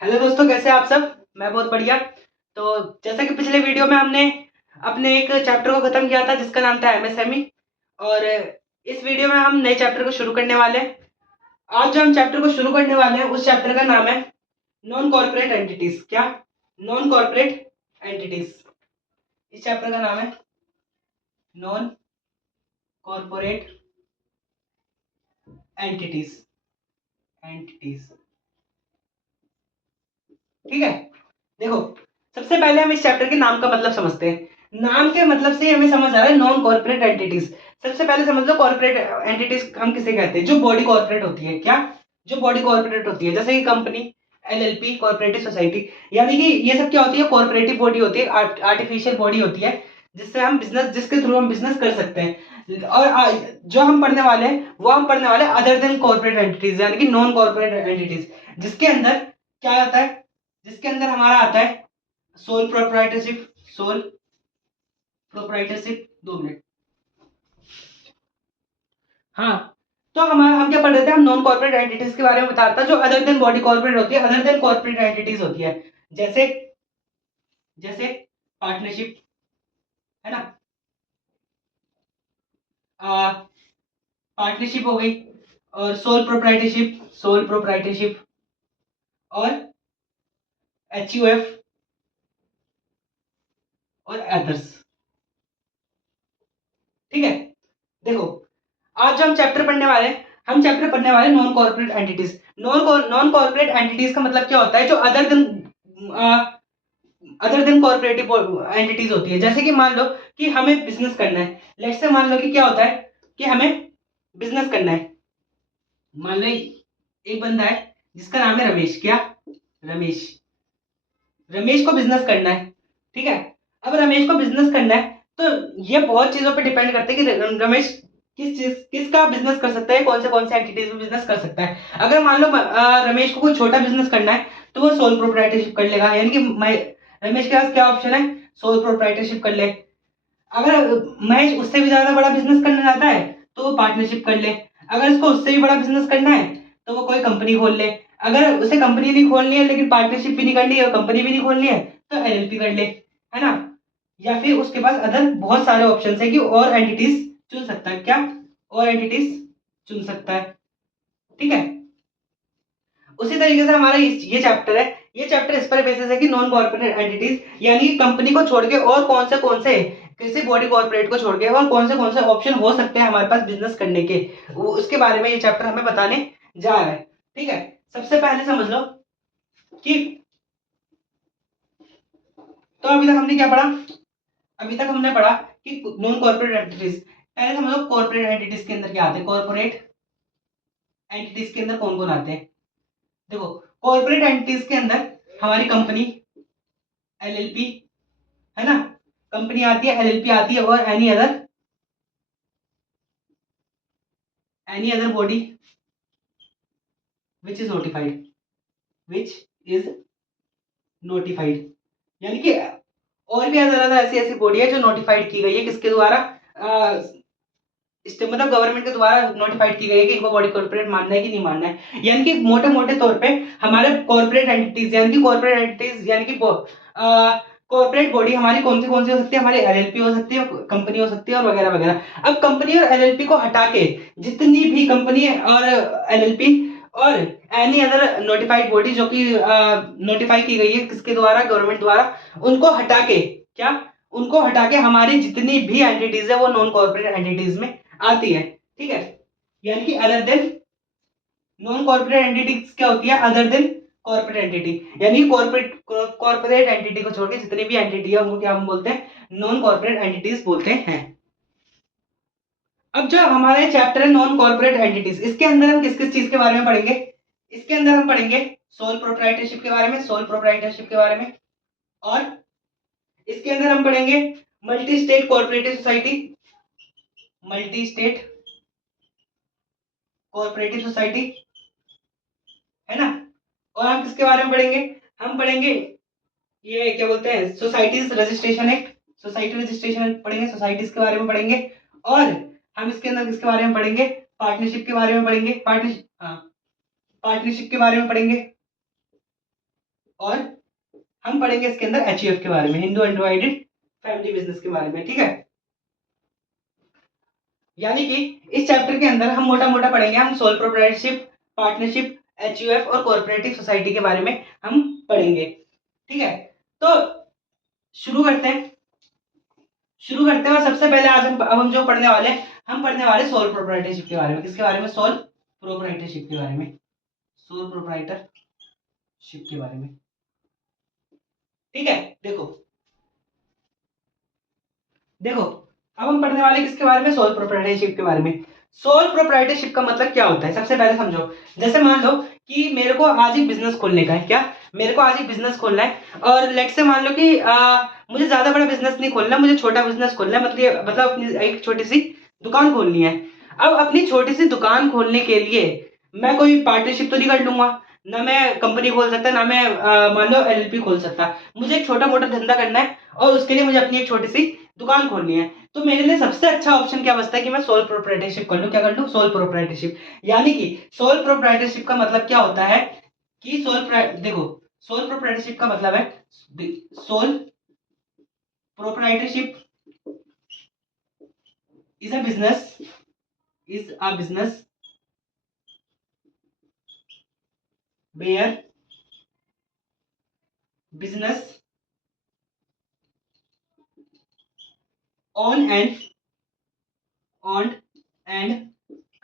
Hello दोस्तों, कैसे हैं आप सब। मैं बहुत बढ़िया। तो जैसा कि पिछले वीडियो में हमने अपने एक चैप्टर को खत्म किया था जिसका नाम था एमएसएमई, और इस वीडियो में हम नए चैप्टर को शुरू करने वाले हैं। आज जो हम चैप्टर को शुरू करने वाले हैं उस चैप्टर का नाम है नॉन कॉर्पोरेट एंटिटीज। क्या? Non corporate entities. इस चैप्टर का नाम है नॉन कॉर्पोरेट एंटिटीज। एंटिटीज, ठीक है। देखो, सबसे पहले हम इस चैप्टर के नाम का मतलब समझते हैं। नाम के मतलब से हमें समझ आ रहा है नॉन कॉर्पोरेट एंटिटीज। सबसे पहले समझ लो कॉर्पोरेट एंटिटीज हम किसे कहते हैं। जो बॉडी कॉर्पोरेट होती है। क्या? जो बॉडी कॉर्पोरेट होती है, जैसे कि कंपनी, एलएलपी, कॉर्पोरेटिव सोसाइटी, यानी कि ये सब क्या होती है? कॉर्पोरेटिव बॉडी होती है, आर्टिफिशियल बॉडी होती है, जिससे हम बिजनेस, जिसके थ्रू हम बिजनेस कर सकते हैं। और जो हम पढ़ने वाले हैं वो हम पढ़ने वाले अदर देन कॉर्पोरेट एंटिटीज, यानी कि नॉन कॉर्पोरेट एंटिटीज, जिसके अंदर क्या आता है? जिसके अंदर हमारा आता है sole proprietorship. Sole proprietorship, 2 minute. हाँ, तो हम क्या पढ़ रहे थे? हम नॉन कॉर्पोरेट एंटिटीज के बारे में बता रहा था, जो अदर देन बॉडी कॉर्पोरेट होती है, अदर देन कॉर्पोरेट एंटिटीज होती है। जैसे जैसे पार्टनरशिप, है ना। पार्टनरशिप हो गई, और सोल प्रोप्राइटरशिप और एचयूएफ और अदर्स। ठीक है। देखो, आज जो हम चैप्टर पढ़ने वाले हैं, हम चैप्टर पढ़ने वाले non corporate entities. Non corporate entities का मतलब क्या होता है? जो अदर देन कॉर्पोरेटिव एंटिटीज होती है। जैसे कि मान लो कि हमें बिजनेस करना है। लेट्स से मान लो कि क्या होता है कि हमें बिजनेस करना है। मान लो एक बंदा है जिसका नाम है रमेश। क्या? रमेश। रमेश को बिजनेस करना है, ठीक है। अब रमेश को बिजनेस करना है, तो ये बहुत चीजों पे डिपेंड करता है कि रमेश किसका बिजनेस कर सकता है, कौन से एंटिटीज में बिजनेस कर सकता है। अगर मान लो रमेश को कोई छोटा बिजनेस करना है, तो वो सोल प्रोप्राइटरशिप कर लेगा, यानी कि रमेश के पास क्या ऑप्शन है? सोल प्रोप्राइटरशिप कर ले। अगर महेश उससे भी ज्यादा बड़ा बिजनेस करना चाहता है, तो वो पार्टनरशिप कर ले। अगर उसको उससे भी बड़ा बिजनेस करना है, तो वो कोई कंपनी खोल ले। अगर उसे कंपनी नहीं खोलनी है, लेकिन पार्टनरशिप भी नहीं करनी है और कंपनी भी नहीं खोलनी है, तो एलएलपी कर ले, है ना। या फिर उसके पास अदर बहुत सारे ऑप्शन है कि और एंटिटीज चुन सकता है। क्या? और एंटिटीज चुन सकता है, ठीक है। उसी तरीके से हमारा ये चैप्टर है। ये चैप्टर इस पर बेसिस है कि नॉन कॉर्पोरेट एंटिटीज, यानी कंपनी को छोड़ के और कौन से किसी बॉडी कॉर्पोरेट को छोड़ के और कौन से ऑप्शन हो सकते हैं हमारे पास बिजनेस करने के, उसके बारे में ये चैप्टर हमें बताने जा रहा है, ठीक है। सबसे पहले समझ लो कि, तो अभी तक हमने क्या पढ़ा? अभी तक हमने पढ़ा कि नॉन कॉर्पोरेट एंटिटीज। पहले समझ लो कॉर्पोरेट एंटिटीज के अंदर क्या आते हैं। कॉर्पोरेट एंटिटीज के अंदर कौन कौन आते हैं? देखो, कॉर्पोरेट एंटिटीज के अंदर हमारी कंपनी, एलएलपी, है ना। कंपनी आती है, एलएलपी आती है, और any other body which is notified, which is notified, यानी कि और भी अदर ऐसी ऐसी बॉडी है जो नोटिफाइड की गई है, किसके द्वारा? मतलब गवर्नमेंट के द्वारा नोटिफाइड की गई है कि इनको बॉडी कॉर्पोरेट मानना है कि नहीं मानना है। यानी कि मोटे मोटे तौर पे हमारे कॉर्पोरेट एंटिटीज, यानी कि कॉर्पोरेट बॉडी हमारी कौन सी हो सकती है? हमारी एलएलपी हो सकती है, कंपनी हो सकती है, और वगैरह वगैरह। अब कंपनी और एलएलपी को हटा के जितनी भी कंपनी और एलएलपी और एनी अदर नोटिफाइड बॉडी जो कि नोटिफाई की गई है किसके द्वारा? गवर्नमेंट द्वारा, उनको हटा के, क्या? उनको हटा के हमारी जितनी भी एंटिटीज है वो नॉन कॉर्पोरेट एंटिटीज में आती है, ठीक है। यानी कि other than, non corporate entities क्या होती है? अदर देन कॉर्पोरेट एंटिटी, यानी कॉर्पोरेट एंटिटी को छोड़ के जितनी भी एंटिटी है उनको क्या हम बोलते हैं? नॉन कॉर्पोरेट एंटिटीज बोलते हैं। अब जो हमारा चैप्टर है नॉन कॉर्पोरेट एंटिटीज, इसके अंदर हम किस किस चीज के बारे में पढ़ेंगे? इसके अंदर हम पढ़ेंगे सोल प्रोप्राइटरशिप के बारे में, और इसके अंदर हम पढ़ेंगे multi state cooperative society, multi state cooperative society, है ना। और हम किसके बारे में पढ़ेंगे? हम पढ़ेंगे, ये क्या बोलते हैं, societies registration act, society registration पढ़ेंगे, सोसाइटीज के बारे में पढ़ेंगे। और हम इसके अंदर किसके बारे में पढ़ेंगे? पार्टनरशिप के बारे में पढ़ेंगे, पार्टनरशिप, हाँ, पार्टनरशिप के बारे में पढ़ेंगे। और हम पढ़ेंगे इसके अंदर HUF के बारे में, हिंदू अनडिवाइडेड फैमिली बिजनेस के बारे में, ठीक है। यानी कि इस चैप्टर के अंदर हम मोटा मोटा पढ़ेंगे, हम सोल प्रोप्राइटरशिप, पार्टनरशिप, HUF और कोऑपरेटिव सोसाइटी के बारे में हम पढ़ेंगे, ठीक है। तो शुरू करते हैं और सबसे पहले आज हम जो पढ़ने वाले हैं, हम पढ़ने वाले सोल प्रोप्राइटरशिप के बारे में। किसके बारे में? सोल प्रोप्राइटरशिप के बारे में, सोल प्रोप्राइटरशिप के बारे में, ठीक है। देखो अब हम पढ़ने वाले किसके बारे में? सोल प्रोप्राइटरशिप के बारे में। सोल प्रोप्राइटरशिप का मतलब क्या होता है, सबसे पहले समझो। जैसे मान लो कि मेरे को आज एक बिजनेस खोलने का है, क्या मेरे को आज एक बिजनेस खोलना है, और लेट से मान लो कि मुझे ज्यादा बड़ा बिजनेस नहीं खोलना, मुझे छोटा बिजनेस खोलना है, मतलब अपनी एक छोटी सी दुकान खोलनी है। अब अपनी छोटी सी दुकान खोलने के लिए मैं कोई पार्टनरशिप तो नहीं कर लूंगा, ना मैं कंपनी खोल सकता, ना मैं मान लो LLP खोल सकता। मुझे एक छोटा मोटा धंधा करना है और उसके लिए मुझे अपनी एक छोटी सी दुकान खोलनी है। तो मेरे लिए सबसे अच्छा ऑप्शन क्या बचता है कि मैं सोल प्रोप्राइटरशिप कर लूं। क्या कर लूं? Sole proprietorship. यानी कि सोल प्रोप्राइटरशिप का मतलब क्या होता है कि देखो सोल प्रोप्राइटरशिप का मतलब है, sole proprietorship is a business where business owned and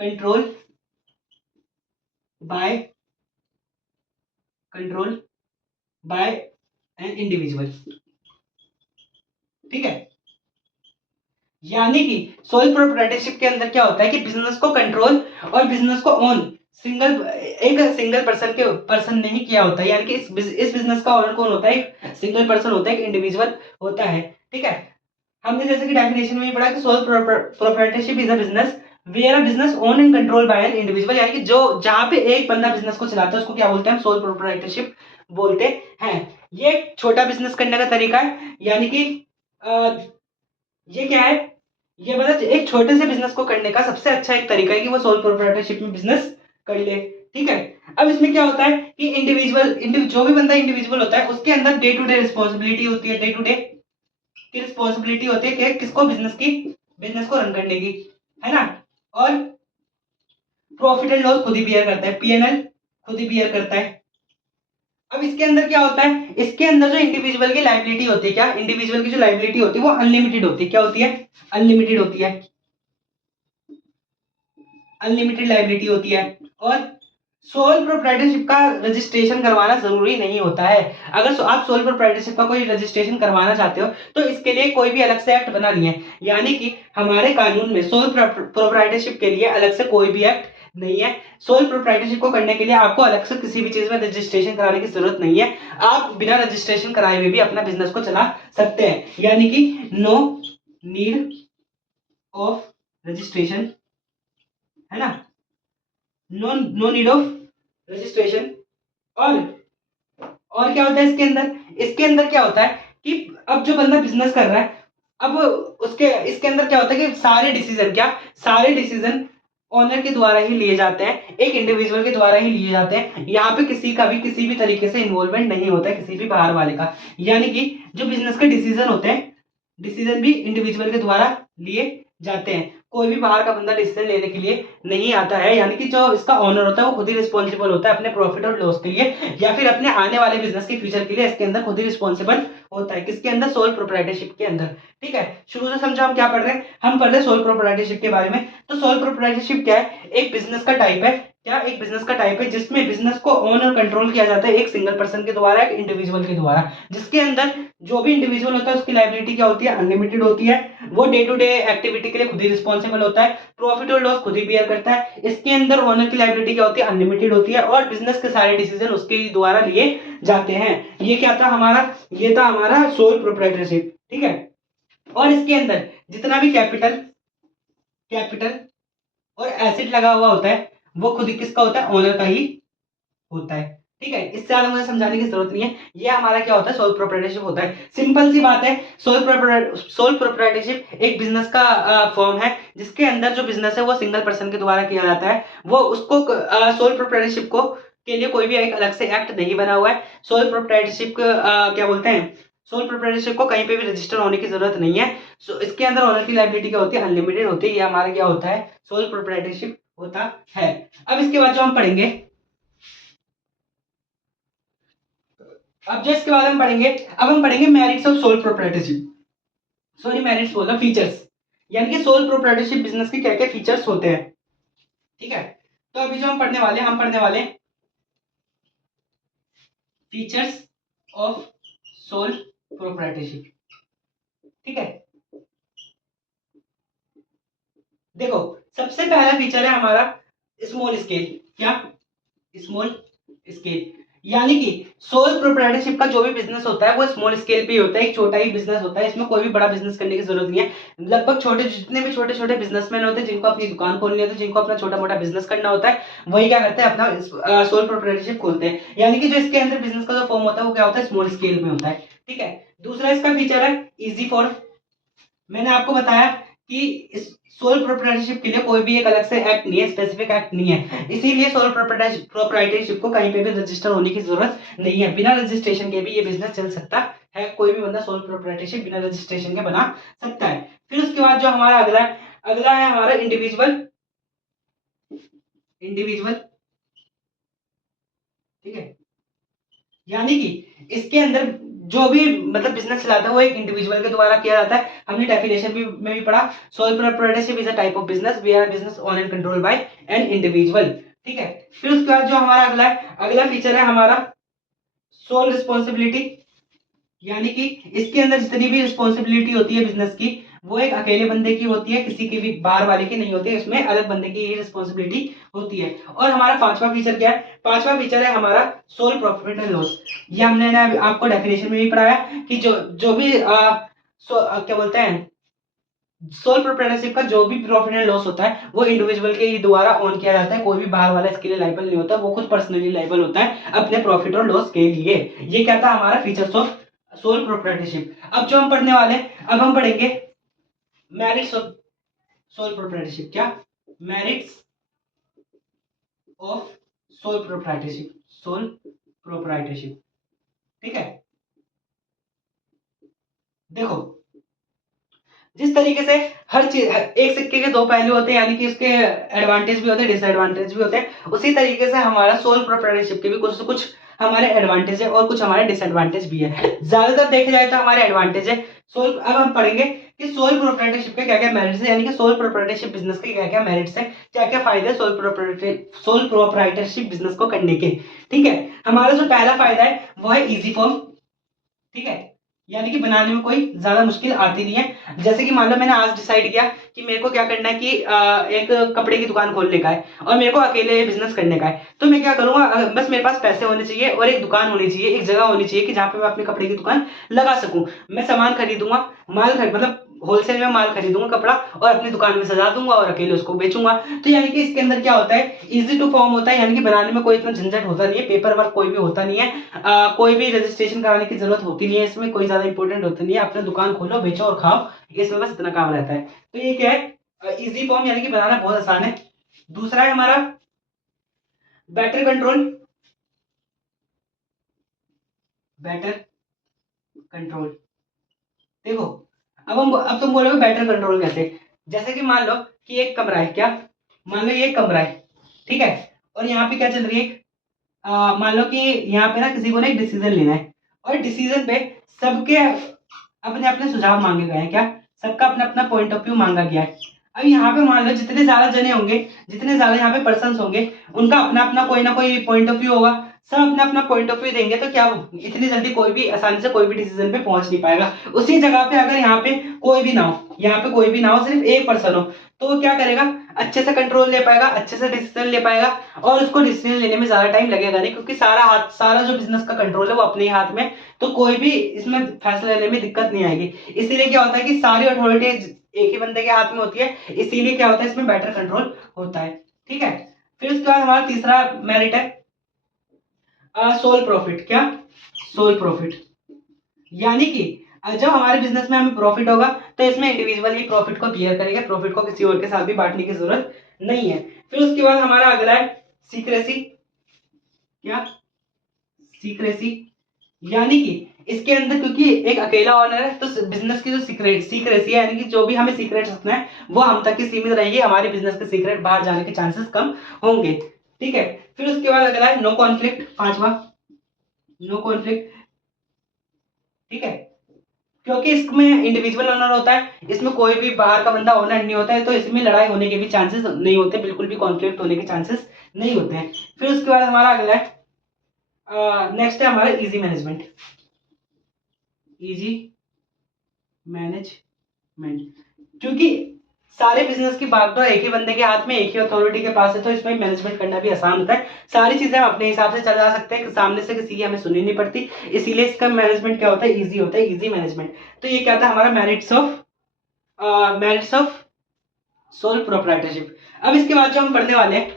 controlled by an individual, ठीक है। यानी कि सोल प्रोप्राइटरशिप के अंदर क्या होता है कि बिजनेस को कंट्रोल और बिजनेस को ओन एक सिंगल पर्सन ने ही किया होता है। यानी कि इस बिजनेस का ओनर कौन होता है? एक सिंगल पर्सन होता है, एक इंडिविजुअल होता है, ठीक है। हमने जैसे कि डेफिनेशन में पढ़ा कि sole proprietorship is a business where a business own and control by an individual. यानी कि जो जहां पे एक बंदा बिजनेस को चलाता है उसको क्या बोलते हैं? हम सोल प्रोप्राइटरशिप बोलते हैं। ये एक छोटा बिजनेस करने का तरीका है। यानी कि ये क्या है? ये मतलब एक छोटे से बिजनेस को करने का सबसे अच्छा एक तरीका है कि वो सोल प्रोप्राइटरशिप में बिजनेस कर ले, ठीक है। अब इसमें क्या होता है कि जो भी बंदा इंडिविजुअल होता है उसके अंदर डे टू डे रिस्पॉन्सिबिलिटी होती है, डे टू डे की रिस्पॉन्सिबिलिटी होती है कि किसको? बिजनेस को रन करने की, है ना। और प्रॉफिट एंड लॉस खुद ही बियर करता है, P&L खुद ही बियर करता है। अब इसके अंदर क्या होता है? इसके अंदर जो इंडिविजुअल की लाइबिलिटी होती है, क्या इंडिविजुअल की जो लाइबिलिटी होती है वो अनलिमिटेड होती है। क्या होती है? अनलिमिटेड होती है, अनलिमिटेड लाइबिलिटी होती है। और सोल प्रोप्राइटरशिप का रजिस्ट्रेशन करवाना जरूरी नहीं होता है। अगर आप सोल प्रोप्राइटरशिप का कोई रजिस्ट्रेशन करवाना चाहते हो तो इसके लिए कोई भी अलग से एक्ट बना नहीं है। यानी कि हमारे कानून में सोल प्रोप्राइटरशिप के लिए अलग से कोई भी एक्ट नहीं है। सोल प्रोप्राइटरशिप को करने के लिए आपको अलग से किसी भी चीज में रजिस्ट्रेशन कराने की जरूरत नहीं है। आप बिना रजिस्ट्रेशन कराए हुए भी अपना बिजनेस को चला सकते हैं। यानी कि नो नीड ऑफ रजिस्ट्रेशन, है ना, नो नीड ऑफ रजिस्ट्रेशन। और क्या होता है इसके अंदर क्या होता है कि अब जो बंदा बिजनेस कर रहा है, अब उसके इसके अंदर क्या होता है कि सारे डिसीजन ओनर के द्वारा ही लिए जाते हैं, एक इंडिविजुअल के द्वारा ही लिए जाते हैं। यहाँ पे किसी का भी किसी भी तरीके से इन्वॉल्वमेंट नहीं होता है, किसी भी बाहर वाले का। यानी कि जो बिजनेस के डिसीजन होते हैं, डिसीजन भी इंडिविजुअल के द्वारा लिए जाते हैं। कोई भी बाहर का बंदा डिसीजन लेने के लिए नहीं आता है। यानी कि जो इसका ओनर होता है वो खुद ही रिस्पॉन्सिबल होता है अपने प्रॉफिट और लॉस के लिए, या फिर अपने आने वाले बिजनेस के फ्यूचर के लिए इसके अंदर खुद ही रिस्पॉन्सिबल होता है। किसके अंदर? सोल प्रोप्राइटरशिप के अंदर, ठीक है। शुरू से समझा हम क्या पढ़ रहे हैं? हम पढ़ रहे हैं सोल प्रोप्राइटरशिप के बारे में। तो सोल प्रोप्राइटरशिप क्या है? एक बिजनेस का टाइप है, क्या एक बिजनेस का टाइप है जिसमें बिजनेस को ओन और कंट्रोल किया जाता है एक सिंगल पर्सन के द्वारा, एक इंडिविजुअल के द्वारा। जिसके अंदर जो भी इंडिविजुअल होता है उसकी लाइबिलिटी क्या होती है? अनलिमिटेड होती है। वो डे टू डे एक्टिविटी के लिए खुद ही रिस्पॉन्सिबल होता है, प्रॉफिट और लॉस खुद ही बियर करता है। इसके अंदर ओनर की लाइबिलिटी क्या होती है? अनलिमिटेड होती है। और बिजनेस के सारे डिसीजन उसके द्वारा लिए जाते हैं। ये क्या था हमारा? ये था हमारा सोल प्रोप्राइटरशिप, ठीक है। और इसके अंदर जितना भी कैपिटल और एसेट लगा हुआ होता है वो खुद ही किसका होता है? ओनर का ही होता है, ठीक है। इससे ज्यादा मुझे समझाने की जरूरत नहीं है। ये हमारा क्या होता है? सोल प्रोप्राइटरशिप होता है। सिंपल सी बात है। सोल प्रोप्राइटरशिप एक बिजनेस का फॉर्म है जिसके अंदर जो बिजनेस है वो सिंगल पर्सन के द्वारा किया जाता है। वो उसको सोल प्रोप्राइटरशिप को के लिए कोई भी एक अलग से एक्ट नहीं बना हुआ है। सोल प्रोप्राइटरशिप क्या बोलते हैं, सोल प्रोप्राइटरशिप को कहीं पे भी रजिस्टर होने की जरूरत नहीं है। इसके अंदर ओनर की लायबिलिटी क्या होती है, अनलिमिटेड होती है। ये हमारा क्या होता है, सोल प्रोप्राइटरशिप होता है। अब इसके बाद जो हम पढ़ेंगे, अब जो इसके बाद हम पढ़ेंगे, अब हम पढ़ेंगे merits of sole proprietorship, sorry merits बोला, फीचर्स, यानी कि सोल प्रोप्राइटरशिप बिजनेस के क्या क्या फीचर्स होते हैं। ठीक है, तो अभी जो हम पढ़ने वाले, हम पढ़ने वाले फीचर्स ऑफ सोल प्रोप्राइटरशिप। ठीक है, देखो सबसे पहला फीचर है हमारा स्मॉल स्केल। क्या, स्मॉल स्केल, यानी कि सोल प्रोप्राइटरशिप का जो भी बिजनेस होता है वो स्मॉल स्केल पे ही होता है, एक छोटा ही बिजनेस होता है। इसमें कोई भी बड़ा बिजनेस करने की जरूरत नहीं है। लगभग छोटे, जितने भी छोटे छोटे बिजनेसमैन होते हैं जिनको अपनी दुकान खोलनी होती है, जिनको अपना छोटा मोटा बिजनेस करना होता है, वही क्या करते हैं, अपना सोल प्रोप्राइटरशिप खोलते हैं। यानी कि जो इसके अंदर बिजनेस का जो फॉर्म होता है वो क्या होता है, स्मॉल स्केल में होता है। ठीक है, दूसरा इसका फीचर है इजी फॉर, मैंने आपको बताया कि इस सोल प्रोप्राइटरशिप के लिए कोई भी एक अलग से एक्ट नहीं है, स्पेसिफिक एक्ट नहीं है, इसीलिए सोल प्रोप्राइटरशिप को कहीं पे भी रजिस्टर होने की जरूरत नहीं है। बिना रजिस्ट्रेशन के भी ये बिजनेस चल सकता है, कोई भी बंदा सोल प्रोप्राइटरशिप बिना रजिस्ट्रेशन के बना सकता है। फिर उसके बाद जो हमारा अगला है हमारा इंडिविजुअल, इंडिविजुअल। ठीक है, यानी कि इसके अंदर जो भी मतलब बिजनेस चलाता है वो एक इंडिविजुअल के द्वारा किया जाता है। हमने डेफिनेशन भी में भी पढ़ा, sole proprietorship is a type of business where business own and control by an individual. ठीक है, फिर उसके बाद जो हमारा अगला फीचर है हमारा सोल रिस्पॉन्सिबिलिटी, यानी कि इसके अंदर जितनी भी रिस्पॉन्सिबिलिटी होती है बिजनेस की, वो एक अकेले बंदे की होती है, किसी की भी बाहर वाले की नहीं होती है, इसमें अलग बंदे की ही रिस्पॉन्सिबिलिटी होती है। और हमारा पांचवा फीचर क्या है, पांचवा फीचर है हमारा सोल प्रॉफिट एंड लॉस। ये हमने ना आपको डेफिनेशन में भी पढ़ाया कि जो जो भी क्या बोलते हैं, सोल प्रोप्राइटरशिप का जो भी प्रॉफिट एंड लॉस होता है वो इंडिविजुअल के ही द्वारा ऑन किया जाता है, कोई भी बाहर वाला इसके लिए लाइबल नहीं होता, वो खुद पर्सनली लाइबल होता है अपने प्रॉफिट और लॉस के लिए। ये क्या था हमारा फीचर्स ऑफ सोल प्रोप्राइटरशिप। अब जो हम पढ़ने वाले, अब हम पढ़ेंगे मेरिट्स ऑफ सोल प्रोप्राइटरशिप। क्या, merits of sole proprietorship, sole proprietorship. ठीक है, देखो जिस तरीके से हर चीज, एक सिक्के के दो पहलू होते हैं, यानी कि उसके एडवांटेज भी होते हैं, डिसएडवांटेज भी होते हैं, उसी तरीके से हमारा सोल प्रोप्राइटरशिप के भी कुछ हमारे एडवांटेज है और कुछ हमारे डिसएडवांटेज भी है। ज्यादातर देखे जाए तो हमारे एडवांटेज है। सोल, अब हम पढ़ेंगे कि सोल प्रोप्राइटरशिप के क्या क्या मेरिट्स है, यानी कि सोल प्रोप्राइटरशिप बिजनेस के क्या क्या मेरिट्स है, क्या क्या फायदे सोल प्रोप्राइटरशिप बिजनेस को करने के। ठीक है, हमारा जो पहला फायदा है वो है इजी फॉर्म। ठीक है, यानी कि बनाने में कोई ज्यादा मुश्किल आती नहीं है। जैसे कि मान लो मैंने आज डिसाइड किया कि मेरे को क्या करना है कि एक कपड़े की दुकान खोलने का है और मेरे को अकेले बिजनेस करने का है, तो मैं क्या करूंगा, बस मेरे पास पैसे होने चाहिए और एक दुकान होनी चाहिए, एक जगह होनी चाहिए कि जहां पे मैं अपने कपड़े की दुकान लगा सकूं। मैं सामान खरीदूंगा, मतलब होलसेल में माल खरीदूंगा कपड़ा और अपनी दुकान में सजा दूंगा और अकेले उसको बेचूंगा। तो यानी कि इसके अंदर क्या होता है, इजी टू फॉर्म होता है, यानी कि बनाने में कोई इतना झंझट होता नहीं है, पेपर वर्क कोई भी होता नहीं है, कोई भी रजिस्ट्रेशन कराने की जरूरत होती नहीं है, इसमें कोई ज्यादा इंपॉर्टेंट होता नहीं है, अपने दुकान खोलो बेचो और खाओ, इसमें बस इतना काम रहता है। तो ये क्या है, इजी फॉर्म, यानी कि बनाना बहुत आसान है। दूसरा है हमारा बेटर कंट्रोल, बेटर कंट्रोल। देखो अब तुम बोलोगे बेटर कंट्रोल कैसे, जैसे कि मान लो कि एक कमरा है, क्या, मान लो ये एक कमरा है, ठीक है, और यहाँ पे क्या चल रही है, मान लो कि यहाँ पे ना किसी को ना एक डिसीजन लेना है और डिसीजन पे सबके अपने अपने सुझाव मांगे गए हैं, क्या, सबका अपना अपना पॉइंट ऑफ व्यू मांगा गया है। अब यहाँ पे मान लो जितने ज्यादा जने होंगे, जितने ज्यादा यहाँ पे पर्सन होंगे, उनका अपना अपना कोई ना कोई पॉइंट ऑफ व्यू होगा, सब अपना अपना पॉइंट ऑफ व्यू देंगे, तो क्या इतनी जल्दी कोई भी आसानी से कोई भी डिसीजन पे पहुंच नहीं पाएगा। उसी जगह पे अगर यहाँ पे कोई भी ना हो, यहाँ पे कोई भी ना हो, सिर्फ एक पर्सन हो, तो वो क्या करेगा, अच्छे से कंट्रोल ले पाएगा, अच्छे से डिसीजन ले पाएगा और उसको डिसीजन लेने में ज्यादा टाइम लगेगा नहीं, क्योंकि सारा जो बिजनेस का कंट्रोल है वो अपने ही हाथ में, तो कोई भी इसमें फैसला लेने में दिक्कत नहीं आएगी। इसीलिए क्या होता है कि सारी अथॉरिटी एक ही बंदे के हाथ में होती है, इसीलिए क्या होता है इसमें बेटर कंट्रोल होता है। ठीक है, फिर उसके बाद हमारा तीसरा मेरिट है सोल प्रॉफिट। क्या, सोल प्रॉफिट, यानी कि जब हमारे बिजनेस में हमें प्रॉफिट होगा तो इसमें इंडिविजुअल ही प्रॉफिट को बियर करेगा, प्रॉफिट को किसी और के साथ भी बांटने की जरूरत नहीं है। फिर उसके बाद हमारा अगला है सीक्रेसी। क्या, सीक्रेसी, यानी कि इसके अंदर क्योंकि एक अकेला ऑनर है तो बिजनेस की जो सीक्रेसी है, यानी कि जो भी हमें सीक्रेट रखना है वो हम तक ही सीमित रहेगी, हमारे बिजनेस के सीक्रेट बाहर जाने के चांसेस कम होंगे। ठीक है, फिर उसके बाद अगला है नो कॉन्फ्लिक्ट, पांचवा, नो कॉन्फ्लिक्ट। ठीक है, क्योंकि इसमें इंडिविजुअल ओनर होता है, इसमें कोई भी बाहर का बंदा ओनर नहीं होता है, तो इसमें लड़ाई होने के भी चांसेस नहीं होते, बिल्कुल भी कॉन्फ्लिक्ट होने के चांसेस नहीं होते हैं। फिर उसके बाद हमारा अगला है नेक्स्ट है हमारा इजी मैनेजमेंट, इजी मैनेजमेंट। क्योंकि सारे बिजनेस की बागडोर एक ही बंदे के हाथ में, एक ही अथॉरिटी के पास है, तो इसमें मैनेजमेंट करना भी आसान होता है, सारी चीजें हम अपने हिसाब से चला सकते हैं, सामने से किसी की हमें सुननी नहीं पड़ती, इसीलिए इसका मैनेजमेंट क्या होता है, इजी होता है, इजी मैनेजमेंट। तो ये क्या था हमारा मेरिट्स ऑफ सोल प्रोप्राइटरशिप। अब इसके बाद जो हम पढ़ने वाले हैं,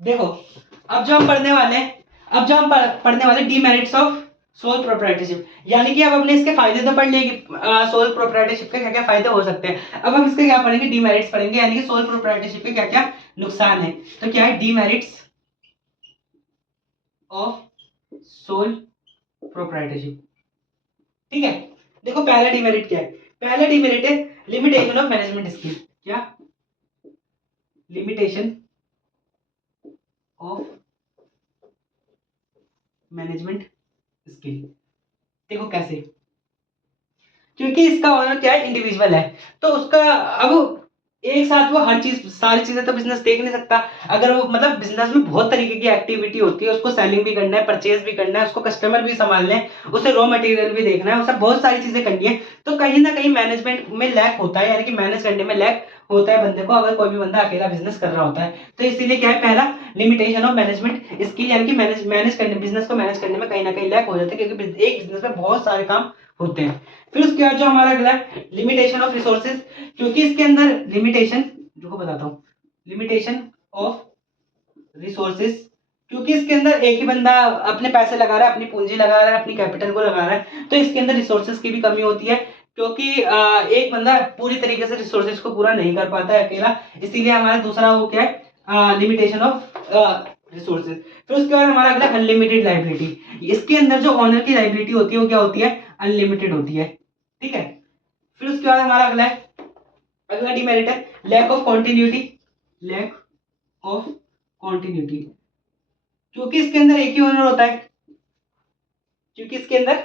देखो, अब जो हम पढ़ने वाले हैं, पढ़ने वाले डीमेरिट्स ऑफ सोल प्रोप्राइटरशिप, यानी कि अब हमने इसके फायदे तो पढ़ लिए कि सोल प्रोप्राइटरशिप के क्या क्या फायदे हो सकते हैं, अब हम इसके क्या पढ़ेंगे, डीमेरिट्स पढ़ेंगे, यानी कि सोल प्रोप्राइटरशिप के क्या क्या नुकसान है। तो क्या है डीमेरिट्स ऑफ सोल प्रोप्राइटरशिप। ठीक है, देखो पहला डीमेरिट क्या है, पहला डीमेरिट है लिमिटेशन ऑफ मैनेजमेंट स्किल। क्या, लिमिटेशन ऑफ मैनेजमेंट स्किल। देखो कैसे, क्योंकि इसका ओनर क्या है, इंडिविजुअल है, तो उसका अब एक साथ वो हर चीज, सारी चीजें तो बिजनेस देख नहीं सकता, अगर वो मतलब बिजनेस में बहुत तरीके की एक्टिविटी होती है, उसको सेलिंग भी करना है, परचेज भी करना है, उसको कस्टमर भी संभालने हैं, उसे रॉ मटेरियल भी देखना है, उसे बहुत सारी चीजें करनी है, तो कहीं ना कहीं मैनेजमेंट में लैक होता है, यानी कि मैनेज करने में लैक होता है बंदे को, अगर कोई भी बंदा अकेला बिजनेस कर रहा होता है। तो इसीलिए क्या है, पहला लिमिटेशन ऑफ मैनेजमेंट स्किल, यानी कि मैनेज करने, बिजनेस को मैनेज करने में कहीं ना कहीं लैक हो जाता है, क्योंकि एक बिजनेस में बहुत सारे काम होते हैं। फिर उसके बाद जो हमारा अगला है लिमिटेशन ऑफ रिसोर्सेज, क्योंकि इसके अंदर लिमिटेशन, रुको बताता हूँ, लिमिटेशन ऑफ रिसोर्सेज, क्योंकि इसके अंदर एक ही बंदा अपने पैसे लगा रहा है, अपनी पूंजी लगा रहा है, अपनी कैपिटल को लगा रहा है, तो इसके अंदर रिसोर्सेज की भी कमी होती है, क्योंकि एक बंदा पूरी तरीके से रिसोर्सेज को पूरा नहीं कर पाता है अकेला, इसीलिए हमारा दूसरा वो क्या है, लिमिटेशन ऑफ रिसोर्सेज। फिर उसके बाद हमारा अगला अनलिमिटेड लाइबिलिटी, इसके अंदर जो ऑनर की लाइबिलिटी होती है वो क्या होती है, अनलिमिटेड होती है। ठीक है, फिर उसके बाद हमारा अगला है, अगला डिमेरिट है lack of continuity, lack of continuity, क्योंकि इसके अंदर एक ही ओनर होता है, क्योंकि इसके अंदर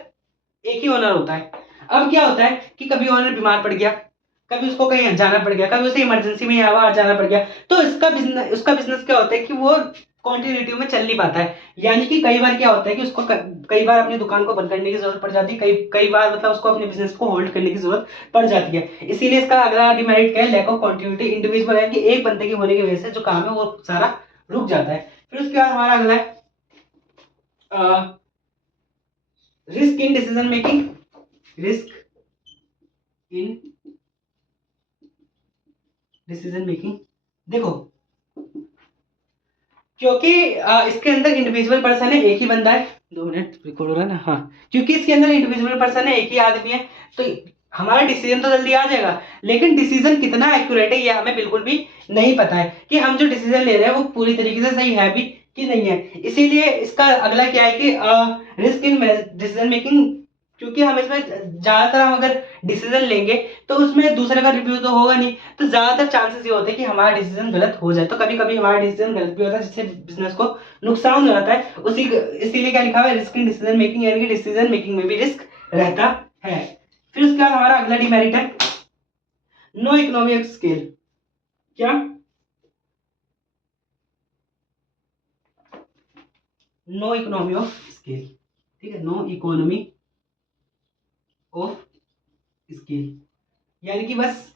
एक ही ओनर होता है। अब क्या होता है कि कभी ओनर बीमार पड़ गया, कभी उसको कहीं जाना पड़ गया, कभी उसे इमरजेंसी में यहाँ वहां जाना पड़ गया, तो उसका बिजनेस क्या होता है कि वो कॉन्टिन्यूटी में चल नहीं पाता है, यानी कि कई बार क्या होता है कि उसको कई बार अपनी दुकान को बंद करने की जरूरत पड़ जाती है, कई कई बार मतलब उसको अपने बिजनेस को होल्ड करने की जरूरत पड़ जाती है, इसीलिए इसका अगला डिमेरिट क्या है, लैक ऑफ कॉन्टिन्यूटी, इंडिविजुअल है कि एक बंदे के होने की वजह से जो काम है वो सारा रुक जाता है। फिर उसके बाद हमारा अगला है risk in decision making, risk in decision making. देखो, क्योंकि इसके अंदर इंडिविजुअल पर्सन है, एक ही बंदा है, 2 मिनट रिकॉर्ड हो रहा है ना, हाँ, क्योंकि इसके अंदर इंडिविजुअल पर्सन है, एक ही आदमी है, तो हमारा डिसीजन तो जल्दी आ जाएगा, लेकिन डिसीजन कितना एक्यूरेट है ये हमें बिल्कुल भी नहीं पता है कि हम जो डिसीजन ले रहे हैं वो पूरी तरीके से सही है भी कि नहीं है, इसीलिए इसका अगला क्या है कि रिस्क इन डिसीजन मेकिंग, क्योंकि हम इसमें ज्यादातर हम अगर डिसीजन लेंगे तो उसमें दूसरे का रिव्यू तो होगा नहीं, तो ज्यादातर चांसेस ये होते हैं कि हमारा डिसीजन गलत हो जाए, तो कभी कभी हमारा डिसीजन गलत भी होता है जिससे बिजनेस को नुकसान हो जाता है, उसी इसीलिए क्या लिखा हुआ है, रिस्क इन डिसीजन मेकिंग, यानी कि डिसीजन मेकिंग में भी रिस्क रहता है। फिर उसके बाद हमारा अगला डिमेरिट है नो इकोनॉमी ऑफ स्केल। क्या, नो इकोनॉमी ऑफ स्केल, ठीक है, नो इकोनॉमी ऑफ स्केल, यानी कि बस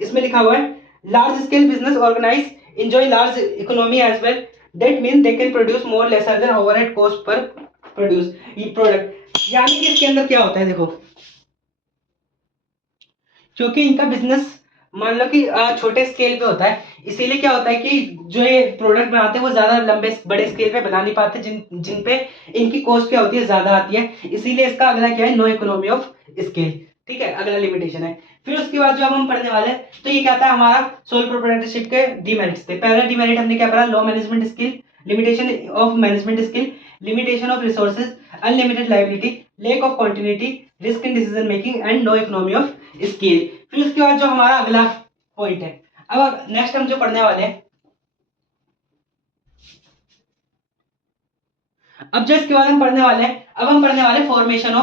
इसमें लिखा हुआ है large scale business organise enjoy large economy as well, that means they can produce more lesser than overhead cost per produce product, यानी कि इसके अंदर क्या होता है, देखो, क्योंकि इनका बिजनेस मान लो कि छोटे स्केल पे होता है, इसीलिए क्या होता है कि जो ये प्रोडक्ट बनाते हैं वो ज्यादा लंबे बड़े स्केल पे बना नहीं पाते, जिन पे इनकी कॉस्ट क्या होती है, ज्यादा आती है, इसीलिए इसका अगला क्या है, नो इकोनॉमी ऑफ स्केल। ठीक है, अगला लिमिटेशन है। फिर उसके बाद जो अब हम पढ़ने वाले हैं, तो ये क्या था हमारा सोल प्रोप्राइटरशिप के डिमेरिट्स थे। पहला डिमेरिट हमने क्या पढ़ा, low management skill, limitation of management skill, limitation of resources, unlimited liability, lack of continuity, risk in decision making and no economy of scale. फिर उसके बाद जो हमारा अगला पॉइंट है, अब नेक्स्ट हम जो पढ़ने वाले हैं, अब जो इसके बाद हम पढ़ने वाले हैं, अब हम पढ़ने वाले फॉर्मेशन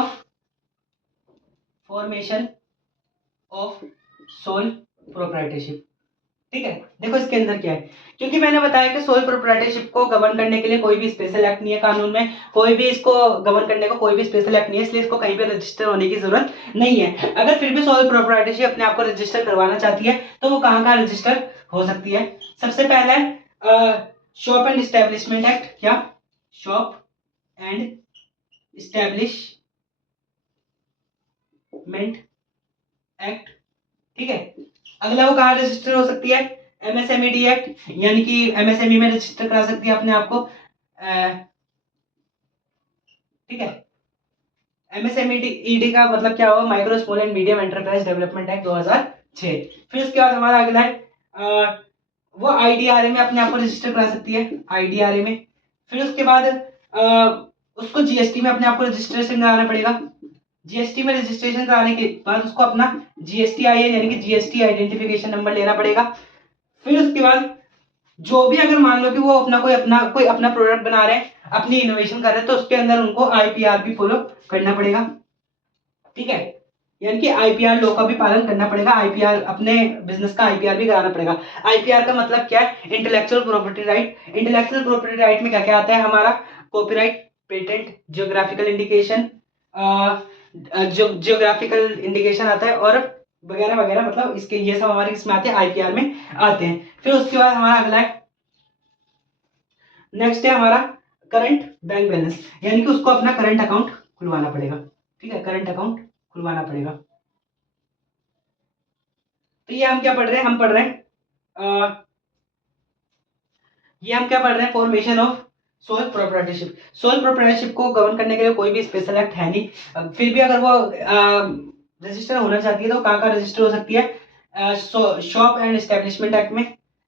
ऑफ सोल प्रोप्राइटरशिप। ठीक है, देखो इसके अंदर क्या है, क्योंकि मैंने बताया कि सोल प्रोप्राइटरशिप को गवर्न करने के लिए कोई भी स्पेशल एक्ट नहीं है कानून में, कोई भी इसको गवर्न करने को कोई भी स्पेशल एक्ट नहीं है, इसलिए इसको कहीं पे रजिस्टर होने की जरूरत नहीं है। अगर फिर भी सोल प्रोप्राइटरशिप अपने आप को रजिस्टर करवाना चाहती है तो वो कहाँ रजिस्टर हो सकती है। सबसे पहला है शॉप एंड इस्टेब्लिशमेंट एक्ट, क्या शॉप एंड इस्टेब्लिशमेंट एक्ट। ठीक है, अगला वो कहाँ रजिस्टर हो सकती है, एमएसएमईडी एक्ट, यानी कि एमएसएमई में रजिस्टर करा सकती है अपने आप को। ठीक है, एमएसएमईडी का मतलब क्या होगा, micro small and medium enterprise development act 2006। फिर उसके बाद हमारा अगला है वो आईडीआरए में अपने आप को रजिस्टर करा सकती है, आईडीआरए में। फिर उसके बाद उसको जीएसटी में अपने आप को रजिस्ट्रेशन कराना पड़ेगा, जीएसटी में रजिस्ट्रेशन कराने के बाद उसको अपना जीएसटीआईएन यानी कि जीएसटी आइडेंटिफिकेशन नंबर लेना पड़ेगा। फिर उसके बाद जो भी अगर मान लो कि वो कोई अपना प्रोडक्ट बना रहे हैं, अपनी इनोवेशन कर रहे हैं, तो उसके अंदर उनको आईपीआर भी फॉलो करना पड़ेगा। ठीक है, यानी कि आईपीआर लॉ का भी पालन करना पड़ेगा, आईपीआर अपने बिजनेस का आईपीआर भी कराना पड़ेगा। आईपीआर का मतलब क्या है, intellectual property right. Intellectual property right में क्या क्या आता है हमारा, copyright, patent, geographical indication, geographical indication आता है और वगैरह वगैरह, मतलब इसके ये सब हमारे इसमें आते हैं, आईपीआर में आते हैं। फिर उसके बाद हमारा अगला है, नेक्स्ट है हमारा करंट बैंक बैलेंस, यानी कि उसको अपना करंट अकाउंट खुलवाना पड़ेगा। ठीक है, करंट अकाउंट खुलवाना पड़ेगा। तो ये हम क्या पढ़ रहे हैं, हम पढ़ रहे हैं ये हम क्या पढ़ रहे हैं, formation of sole proprietorship. Sole proprietorship को गवर्न करने के लिए कोई भी स्पेशल एक्ट है नहीं, फिर भी अगर वो रजिस्टर होना चाहती है तो कहाँ का रजिस्टर हो सकती है, शॉप एंड एस्टेब्लिशमेंट एक्ट में,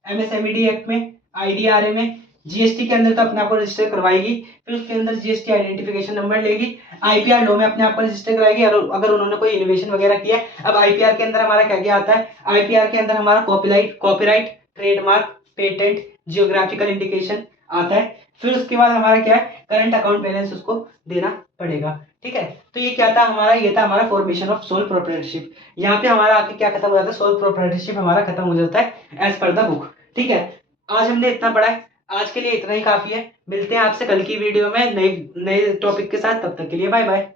एमएसएमईडी एक्ट में, आईडीआरए में, जीएसटी के अंदर तो अपने आप को रजिस्टर करवाएगी, फिर उसके अंदर जीएसटी आइडेंटिफिकेशन नंबर लेगी, आईपीआर लॉ में अपने आप को रजिस्टर कराएगी अगर उन्होंने कोई इनोवेशन वगैरह किया है। अब आईपीआर के अंदर हमारा क्या क्या आता है, आईपीआर के अंदर हमारा copyright, trademark, patent, geographical indication आता है। फिर उसके बाद हमारा क्या है, करंट अकाउंट बैलेंस उसको देना पड़ेगा। ठीक है, तो ये क्या था हमारा, ये था हमारा फॉर्मेशन ऑफ सोल प्रोप्राइटरशिप। यहाँ पे हमारा आके क्या खत्म हो जाता है, सोल प्रोप्राइटरशिप हमारा खत्म हो जाता है एज पर द बुक। ठीक है, आज हमने इतना पढ़ा है, आज के लिए इतना ही काफी है। मिलते हैं आपसे कल की वीडियो में नए टॉपिक के साथ, तब तक के लिए बाय बाय।